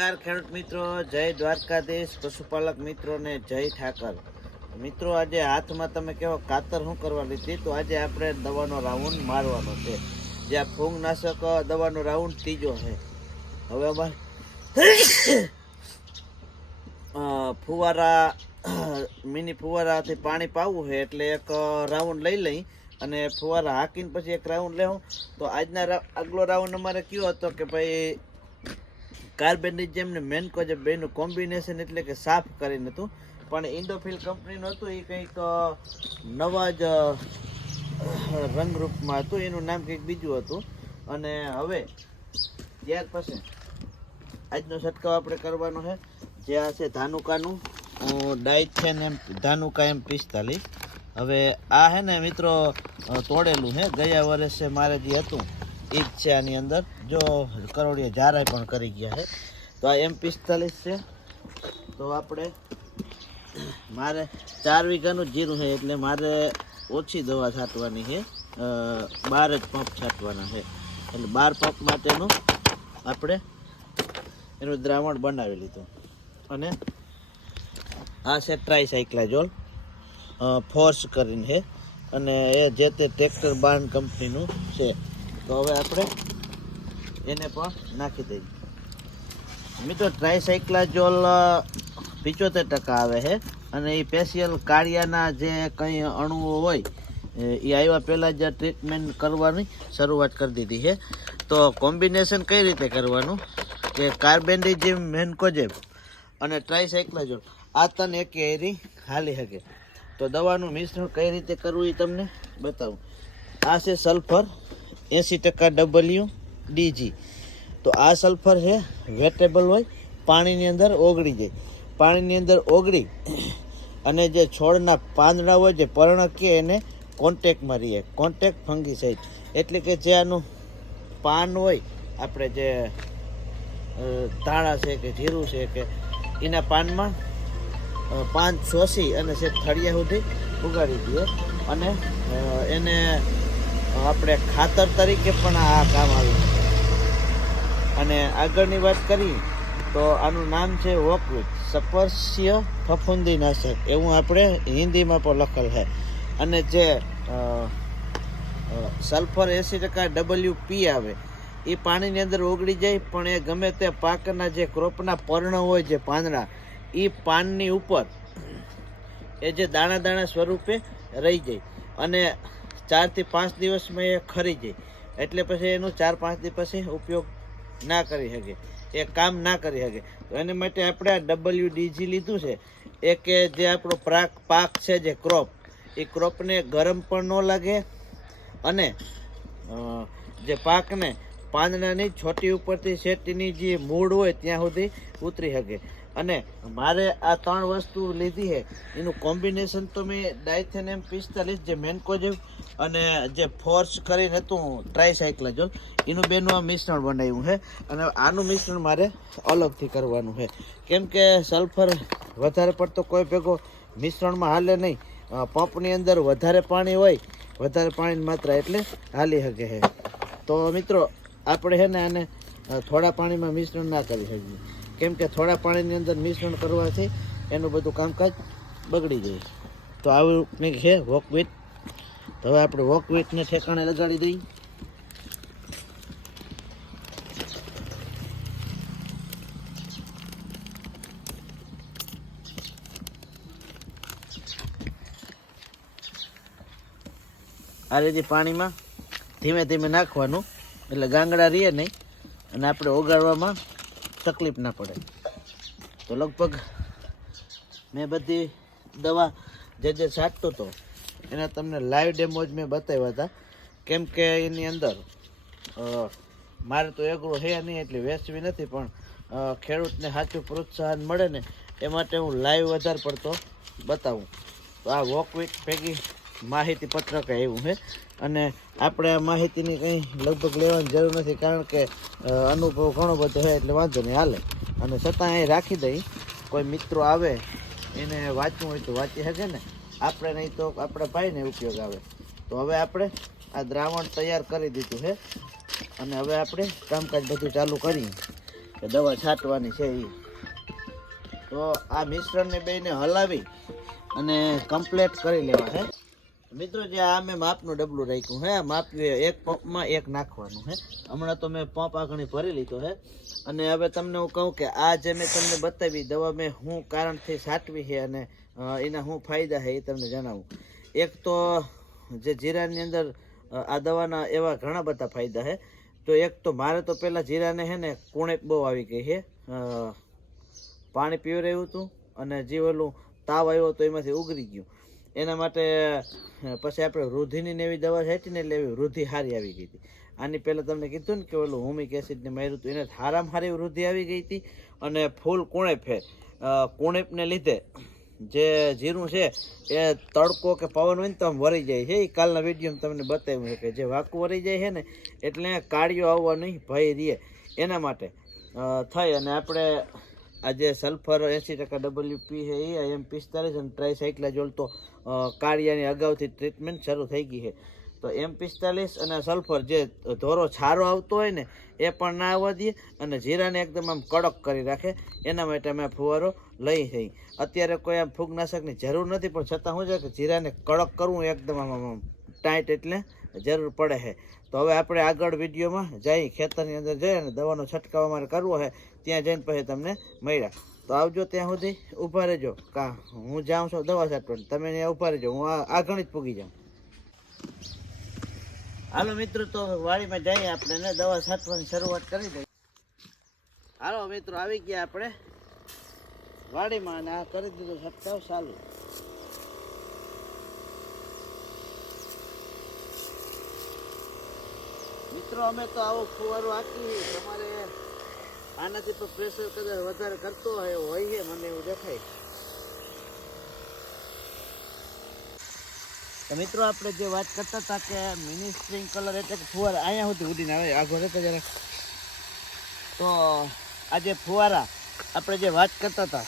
નમસ્કાર ખેડૂત મિત્રો, જય દ્વારકાધીશ, પશુપાલક મિત્રોને જય ઠાકર. મિત્રો, આજે હાથમાં તમે કેવો કાતર શું કરવા લીધી? તો આજે આપણે દવાનો રાઉન્ડ મારવાનો છે. જે આ ફૂગનાશક દવાનો રાઉન્ડ ત્રીજો છે. હવે અમારે ફુવારા, મિની ફુવારાથી પાણી પાવું છે એટલે એક રાઉન્ડ લઈ લઈ અને ફુવારા હાકીને પછી એક રાઉન્ડ લેવું. તો આજના આગલો રાઉન્ડ અમારે કયો હતો કે ભાઈ કાર્બેનની જેમ ને મેનકો જે બેનું કોમ્બિનેશન એટલે કે સાફ કરીને હતું. પણ ઇન્ડોફિલ કંપનીનું હતું એ કંઈક નવા જ રંગરૂપમાં હતું. એનું નામ કંઈક બીજું હતું. અને હવે, ત્યાર પછી, આજનો છંટકાવ આપણે કરવાનો છે. જે આ છે ધાનુકાનું. ડાયથેન એમ, ધાનુકા એમ પિસ્તાલીસ. હવે આ હે ને મિત્રો તોડેલું છે. ગયા વર્ષે મારે જે હતું એ છે આની અંદર. જો કરોડિયા જારાય પણ કરી ગયા છે. તો આ એમ પિસ્તાલીસ છે. તો આપણે મારે ચાર વીઘાનું જીરું છે એટલે મારે ઓછી દવા છાંટવાની છે. બાર જ પંપ છાંટવાના છે. એટલે બાર પંપ માટેનું આપણે એનું દ્રાવણ બનાવી લીધું. અને આ છે ટ્રાયસાઇક્લાજોલ ફોર્સ કરીને છે. અને એ જે તે ટ્રેક્ટર બાન્ડ કંપનીનું છે. તો હવે આપણે એને પણ નાખી દઈએ. મિત્રો ટ્રાયસાઇક્લાજોલ પિચોતેર ટકા આવે છે અને એ સ્પેશિયલ કાળિયાના જે કંઈ અણુઓ હોય, એ આવ્યા પહેલાં જ ટ્રીટમેન્ટ કરવાની શરૂઆત કરી દીધી છે. તો કોમ્બિનેશન કઈ રીતે કરવાનું? કે કાર્બેન્ડિજિમ મેન્કોજેબ અને ટ્રાયસાઇક્લાજોલ આ તન એક એરી હાલી શકે. તો દવાનું મિશ્રણ કઈ રીતે કરવું એ તમને બતાવું. આ છે સલ્ફર એંસી ટકા ડબલ્યુ ડીજી તો આ સલ્ફર છે, વેટેબલ હોય, પાણીની અંદર ઓગળી જાય. પાણીની અંદર ઓગળી અને જે છોડના પાંદડા હોય જે પર્ણ કે એને કોન્ટેકમાં રહીએ. ફંગી ફંગીસાઇડ એટલે કે જે આનું પાન હોય, આપણે જે ધાણા છે કે જીરું છે કે એના પાનમાં પાન શોષી અને છે થળિયા સુધી ઉગાડી દઈએ અને એને આપણે ખાતર તરીકે પણ આ કામ આવ્યું અને આગળની વાત કરી, તો આનું નામ છે વોકવીટ સપર્શ્ય ફફુંદીનાશક એવું આપણે હિન્દીમાં પણ લખેલ છે. અને જે સલ્ફર એંસી ટકા ડબલ્યુ પી આવે, એ પાણીની અંદર ઓગળી જાય, પણ એ ગમે તે પાકના જે ક્રોપના પર્ણ હોય જે પાંદડા એ પાનની ઉપર એ જે દાણા દાણા સ્વરૂપે રહી જાય. અને ચારથી પાંચ દિવસમાં એ ખરી જાય એટલે પછી એનો ચાર પાંચ દિવસ પછી ઉપયોગ ના કરી શકે એ કામ ના કરી શકે તો એને માટે આપણે આ ડબલ્યુ ડીજી લીધું છે. એ કે જે આપણો પ્રાક, પાક છે જે ક્રોપ એ ક્રોપને ગરમ પણ ન લાગે અને જે પાકને પાંદડાની છોટી ઉપરથી શેટીની જે મૂળ હોય ત્યાં સુધી ઉતરી શકે અને મારે આ ત્રણ વસ્તુ લીધી છે. એનું કોમ્બિનેશન તો મેં ડાયથેન એમ પિસ્તાલીસ, જે મેન્કોજેવ અને જે ફોર્સ કરીને હતું ટ્રાયસાઇક્લાજોલ એનું બેનું આ મિશ્રણ બનાવ્યું છે. અને આનું મિશ્રણ મારે અલગથી કરવાનું છે. કેમ કે સલ્ફર વધારે પડતો કોઈ ભેગો મિશ્રણમાં હાલે નહીં. પંપની અંદર વધારે પાણી હોય, વધારે પાણીની માત્રા એટલે હાલી શકે છે. તો મિત્રો, આપણે છે ને આને થોડા પાણીમાં મિશ્રણ ના કરી શકીએ. કેમ કે થોડા પાણીની અંદર મિશ્રણ કરવાથી એનું બધું કામકાજ બગડી જાય તો આવું કંઈક છે વોકવીટ તો હવે આપણે વોકવીટને ઠેકાણે લગાડી દઈએ. આ રીતે પાણીમાં ધીમે ધીમે નાખવાનું, એટલે ગાંગડા રહીએ નહીં. અને આપણે ઓગાળવામાં તકલીફ ના પડે. તો લગભગ મેં બધી દવા જે જે છાંટતો હતો, એના તમને લાઈવ ડેમો જ મેં બતાવ્યા હતા. કેમ કે એની અંદર મારે તો એગ્રો હે નહીં એટલે વેચવી નથી, પણ ખેડૂતને સાચું પ્રોત્સાહન મળે ને એ માટે હું લાઈવ વધારે પડતો બતાવું. તો આ વોકવીટ ભેગી માહિતી પત્રક આવ્યું છે. અને આપણે આ માહિતીની કંઈ લગભગ લેવાની જરૂર નથી, કારણ કે અનુભવ ઘણો બધો છે, એટલે વાંધો નહીં, હાલે. અને છતાં અહીં રાખી દઈ, કોઈ મિત્રો આવે, એને વાંચવું હોય તો વાંચી શકે ને. આપણે નહીં તો આપણા ભાઈને ઉપયોગ આવે. તો હવે આપણે આ દ્રાવણ તૈયાર કરી દીધું છે. અને હવે આપણે કામકાજ બધું ચાલુ કરીએ, કે દવા છાંટવાની છે એ તો આ મિશ્રણને બેને હલાવી અને કમ્પ્લેટ કરી લેવા છે. મિત્રો, જે આ મેં માપનું ડબલું રાખ્યું હે માપ્યું એક પંપમાં એક નાખવાનું હે. હમણાં તો મેં પંપ આગળ ભરી લીધો હે. અને હવે તમને હું કહું કે આ જે મેં તમને બતાવી, દવા મેં હું કારણથી છાંટવી છે અને એના શું ફાયદા છે એ તમને જણાવું. એક તો, જે જીરાની અંદર આ દવાના એવા ઘણા બધા ફાયદા છે તો એક તો મારે તો પહેલાં જીરાને છે ને કુણેક બહુ આવી ગઈ છે પાણી પીવી રહ્યું હતું અને જે ઓલું તાવ આવ્યો તો એમાંથી ઉગરી ગયું. એના માટે પછી આપણે વૃદ્ધિની ને એવી દવા છાંટી ને એટલે એવી વૃદ્ધિ હારી આવી ગઈ હતી. આની પહેલાં તમને કીધું ને કે ઓલું હોમિક એસિડને માર્યું હતું, એને હારામ સારી વૃદ્ધિ આવી ગઈ હતી અને ફૂલ કુણેપ છે. કુણેપને લીધે જે જીરું છે એ તડકો કે પવન હોય ને તો આમ વરી જાય છે. એ કાલના વિડીયોમાં તમને બતાવ્યું છે કે જે વાકું વરી જાય છે ને, એટલે કાળિયો આવવા નહીં, ભય રહે. એના માટે થાય અને આપણે આ જે સલ્ફર એંસી ટકા ડબલ્યુપી છે, એ એમ પિસ્તાલીસ અને ટ્રાયસાઇક્લાજોલ તો કાળિયાની અગાઉથી ટ્રીટમેન્ટ શરૂ થઈ ગઈ છે. તો એમ પિસ્તાલીસ અને સલ્ફર જે ધોરો છારો આવતો હોય ને, એ પણ ના આવવા દે અને જીરાને એકદમ આમ કડક કરી રાખે, એના માટે અમે ફુવારો લઈ જઈ અત્યારે કોઈ આમ ફૂગનાશકની જરૂર નથી, પણ છતાં શું છે કે જીરાને કડક કરવું એકદમ આમ ટાઈટ એટલે જરૂર પડે છે. તો હવે આપણે આગળ વિડીયોમાં જઈ ખેતરની અંદર જઈ અને દવાનો છંટકાવ અમારે કરવો છે. ત્યાં જઈને પછી તમને મળ્યા. તો આવજો ત્યાં સુધી ઊભા રહેજો. કા હું જાઉં છું દવા છાંટવાની. તમે ત્યાં ઊભા રહેજો. હું આગળ જ પૂગી જાઉં. હાલો મિત્રો, તો વાડીમાં જઈએ આપણે દવા છાંટવાની શરૂઆત કરી દઈએ. હાલો મિત્રો, આવી ગયા આપણે. વાડીમાં અને આ કરી દીધું છંટકાવ ચાલુ. મિત્રો, અમે તો આવો ફુવારો આપી તમારે આનાથી પણ પ્રેશર કદાચ વધારે કરતો હોય, એવું હોય છે મને એવું દેખાય. તો મિત્રો, આપણે જે વાત કરતા હતા કે મિની સ્પ્રિંગ કલર એટલે કે ફુવારા, અહીંયા સુધી ઉડીને આવે આગો રહેતા જરાક. તો આ જે ફુવારા, આપણે જે વાત કરતા હતા,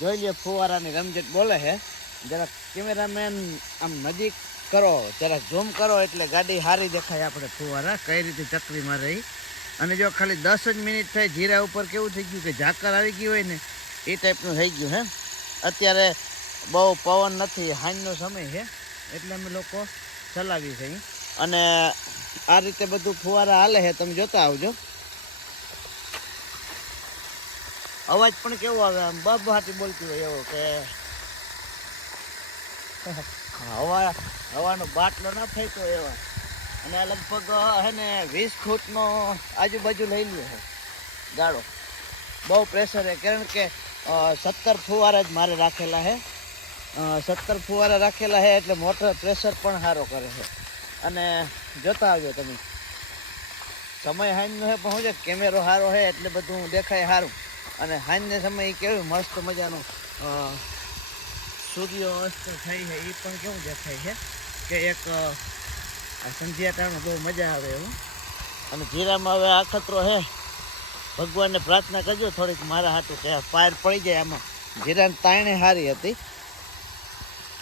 જોઈ લે ફુવારાની રમઝટ બોલે છે જરાક કેમેરામેન આમ નજીક કરો જરાક ઝૂમ કરો એટલે ગાડી સારી દેખાય આપણે ફુવારા, કઈ રીતે ચકરી મારે અને જો ખાલી દસ જ મિનિટ થાય જીરા ઉપર કેવું થઈ ગયું કે ઝાકર આવી ગયું હોય ને, એ ટાઈપનું થઈ ગયું, હે. અત્યારે બહુ પવન નથી હાંજનો સમય છે, એટલે અમે લોકો ચલાવી છે અને આ રીતે બધું ફુવારા હાલે છે, તમે જોતા આવજો. અવાજ પણ કેવો આવે, આમ બબહાટી બોલતી હોય એવો કે હવા હવાનો બાટલો ના ફેંકો એવા. અને લગભગ હે ને, વીસ ફૂટનો આજુબાજુ લઈ લ્યો છે ગાળો. બહુ પ્રેશર છે કારણ કે સત્તર ફુવારા જ મારે રાખેલા છે સત્તર ફુવારા રાખેલા છે એટલે મોટર પ્રેશર પણ સારો કરે છે અને જોતા આવજો તમે. સમય હાંજનો છે પણ હું છે, કેમેરો સારો છે એટલે બધું દેખાય સારું અને હાંજને સમય કેવું મસ્ત મજાનું સૂર્ય અસ્ત થાય છે એ પણ કેવું દેખાય છે કે એક સંધ્યાકાળમાં બહુ મજા આવે એવું. અને જીરામાં હવે આ ખતરો છે ભગવાનને પ્રાર્થના કરજો, થોડીક મારા હાટું કે પાર પડી જાય આમાં. જીરાની તાણે સારી હતી.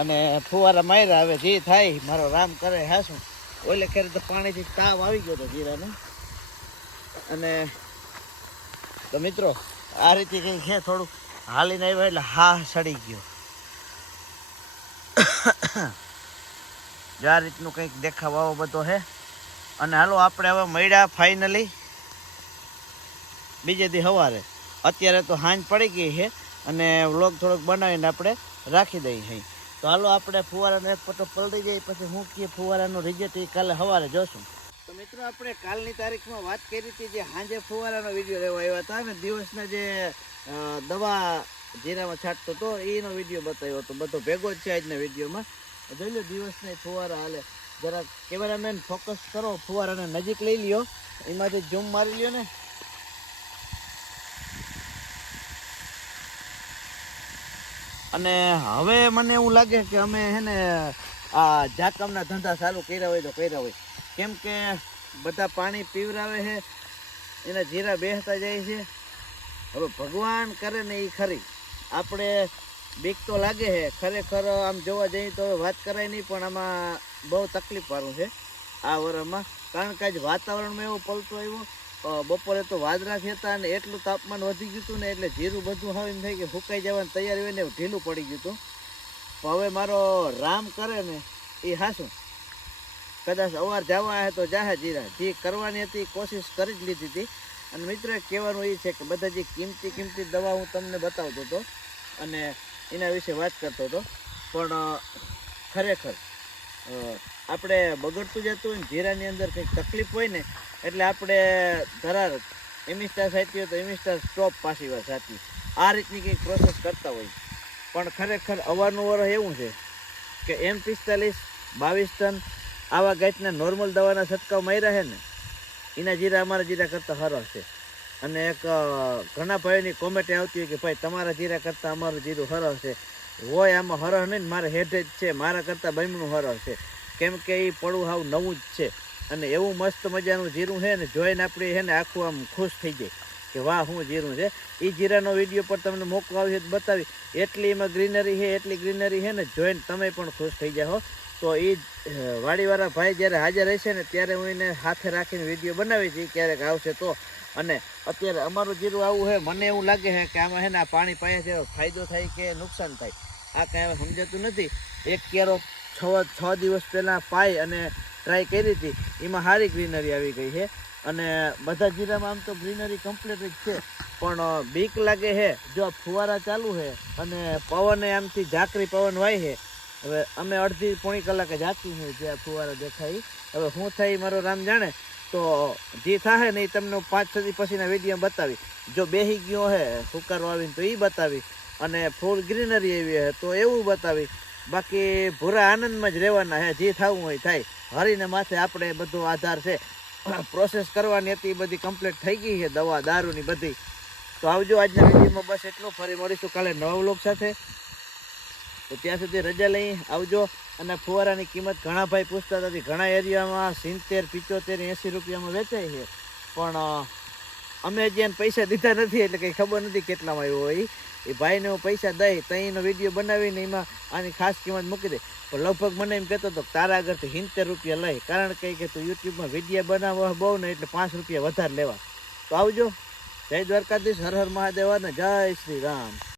અને ફુવારા માર્યા, હવે જે થાય, મારો રામ કરે હાશું ઓલે ખેર તો પાણીથી તાવ આવી ગયો હતો જીરાને. અને, તો મિત્રો, આ રીતે કંઈ છે થોડુંક. હાલીને આવ્યા એટલે હા સડી ગયો. જો આ રીતનું કંઈક દેખાવ આવો બધો છે અને હાલો આપણે હવે મળ્યા ફાઇનલી બીજે દી સવારે અત્યારે તો હાંજ પડી ગઈ છે અને વ્લોગ થોડોક બનાવીને આપણે રાખી દઈએ છીએ. તો હાલો આપણે ફુવારાને એક પટો પલટી જઈએ, પછી હું કહીએ ફુવારાનું રિઝલ્ટ એ કાલે સવારે જોશું. તો મિત્રો આપણે કાલની તારીખમાં વાત કરી હતી જે સાંજે ફુવારાનો વીડિયો લેવા આવ્યા હતા અને દિવસના જે દવા જીરામાં છાંટતો હતો એનો વીડિયો બતાવ્યો હતો. બધો ભેગો જ છે આજના વિડીયોમાં. જોઈ લો, દિવસને ફુવારા હાલે. જરાક કેમેરામેન ફોકસ કરો, ફુવારાને નજીક લઈ લ્યો. એમાંથી ઝૂમ મારી લ્યો ને. અને હવે મને એવું લાગે કે અમે હે ને આ જાકમના ધંધા ચાલુ કર્યા હોય તો કર્યા હોય. કેમ કે બધા પાણી પીવરાવે છે, એના જીરા બેસતા જાય છે. હવે ભગવાન કરે ને એ ખરી. આપણે બીક તો લાગે છે. ખરેખર આમ જોવા જઈએ તો વાત કરાય નહીં, પણ આમાં બહુ તકલીફ વાળું છે આ વરમાં કારણ કે આજ વાતાવરણમાં એવો પલટો આવ્યો બપોરે તો વાદળા થતા અને એટલું તાપમાન વધી ગયું હતું ને એટલે જીરું બધું હવે એમ થાય કે સુકાઈ જવાની તૈયારી હોય ને ઢીલું પડી ગયું હતું. હવે મારો રામ કરે ને એ હાસું. કદાચ અવાર જવા હે તો જાહે જીરા. જે કરવાની હતી કોશિશ કરી જ લીધી હતી. અને મિત્ર, કહેવાનું એ છે કે બધા જે કિંમતી કિંમતી દવા હું તમને બતાવતો હતો. અને એના વિશે વાત કરતો હતો. પણ ખરેખર આપણે બગડતું જતું હોય ને જીરાની અંદર કંઈક તકલીફ હોય ને, એટલે આપણે ધરાર એમિસ્ટાર સાચી હોય તો એમિસ્ટાર સ્ટોપ પાછી વાર સાચી. આ રીતની કંઈક પ્રોસેસ કરતા હોય. પણ ખરેખર અવારનવાર એવું છે કે એમ પિસ્તાલીસ, બાવીસ ટન આવા ગાંઠના નોર્મલ દવાના છંટકાવ માર્યા છે ને, એના જીરા, અમારા જીરા કરતાં સરસ છે. અને એક ઘણા ભાઈની કોમેન્ટ આવતી હોય કે ભાઈ તમારા જીરા કરતાં અમારું જીરું હરહ છે. હોય આમાં હરહ નહીં મારે હેઠે જ છે. મારા કરતાં બમણું હરહ છે. કેમ કે એ પડવું હાવ નવું જ છે. અને એવું મસ્ત મજાનું જીરું છે ને જોઈને આપણે છે ને આખું આમ ખુશ થઈ જાય કે વાહ, શું જીરું છે. એ જીરાનો વીડિયો પર તમને મોકો આવ્યો તો બતાવી. એટલી એમાં ગ્રીનરી છે, એટલી ગ્રીનરી છે ને જોઈને તમે પણ ખુશ થઈ જાઓ. તો એ વાડીવાળા ભાઈ જ્યારે હાજર રહેશે ને ત્યારે હું એને હાથે રાખીને વીડિયો બનાવી છે ક્યારેક આવશે તો અને અત્યારે અમારું જીરું આવું છે, મને એવું લાગે છે કે આમાં છે ને આ પાણી પાયા છે ફાયદો થાય કે નુકસાન થાય. આ કાંઈ સમજાતું નથી. એક કેરો છ છ દિવસ પહેલાં પાય અને ટ્રાય કરી હતી. એમાં સારી ગ્રીનરી આવી ગઈ છે. અને બધા જીરામાં આમ તો ગ્રીનરી કમ્પ્લીટ જ છે. પણ બીક લાગે છે, જો ફુવારા ચાલુ છે અને પવને આમથી ઝાકરી પવન વાય છે. હવે અમે અડધી પોણી કલાકે જાતી છે જે ફુવારા દેખાય. હવે શું થાય મારો રામ જાણે. તો જે થાય ને એ તમને પાંચ, છ દી પછીના વીડિયો બતાવી જો બેહી ગયો હે, સુકારો આવીને તો એ બતાવી અને ફૂલ ગ્રીનરી એવી હે, તો એવું બતાવી બાકી ભૂરા આનંદમાં જ રહેવાના હે, જે થવું હોય થાય. હરીને માથે આપણે બધો આધાર છે. પ્રોસેસ કરવાની હતી, બધી કમ્પ્લીટ થઈ ગઈ છે, દવા દારૂની બધી. તો આવજો, આજના વિડીયોમાં બસ એટલું. ફરી મળીશું કાલે નવા વ્લોગ સાથે. તો ત્યાં સુધી રજા લઈ આવજો અને ફુવારાની કિંમત ઘણા ભાઈ પૂછતા હતા ઘણા એરિયામાં સિત્તેર, પિચોતેર, એંસી રૂપિયામાં વેચાય છે. પણ અમે હજી પૈસા દીધા નથી એટલે કંઈ ખબર નથી કેટલામાં આવ્યો હોય. એ ભાઈને હું પૈસા દઈ તઈનો વીડિયો બનાવીને એમાં આની ખાસ કિંમત મૂકી દે. પણ લગભગ મને એમ કહેતો હતો તારા આગળથી સિત્તેર રૂપિયા લઈ. કારણ કે કે તું યુટ્યુબમાં વીડિયો બનાવવા બહુ ને એટલે પાંચ રૂપિયા વધારે લેવા. તો આવજો. જય દ્વારકાધીશ. હર હર મહાદેવ અને જય શ્રી રામ.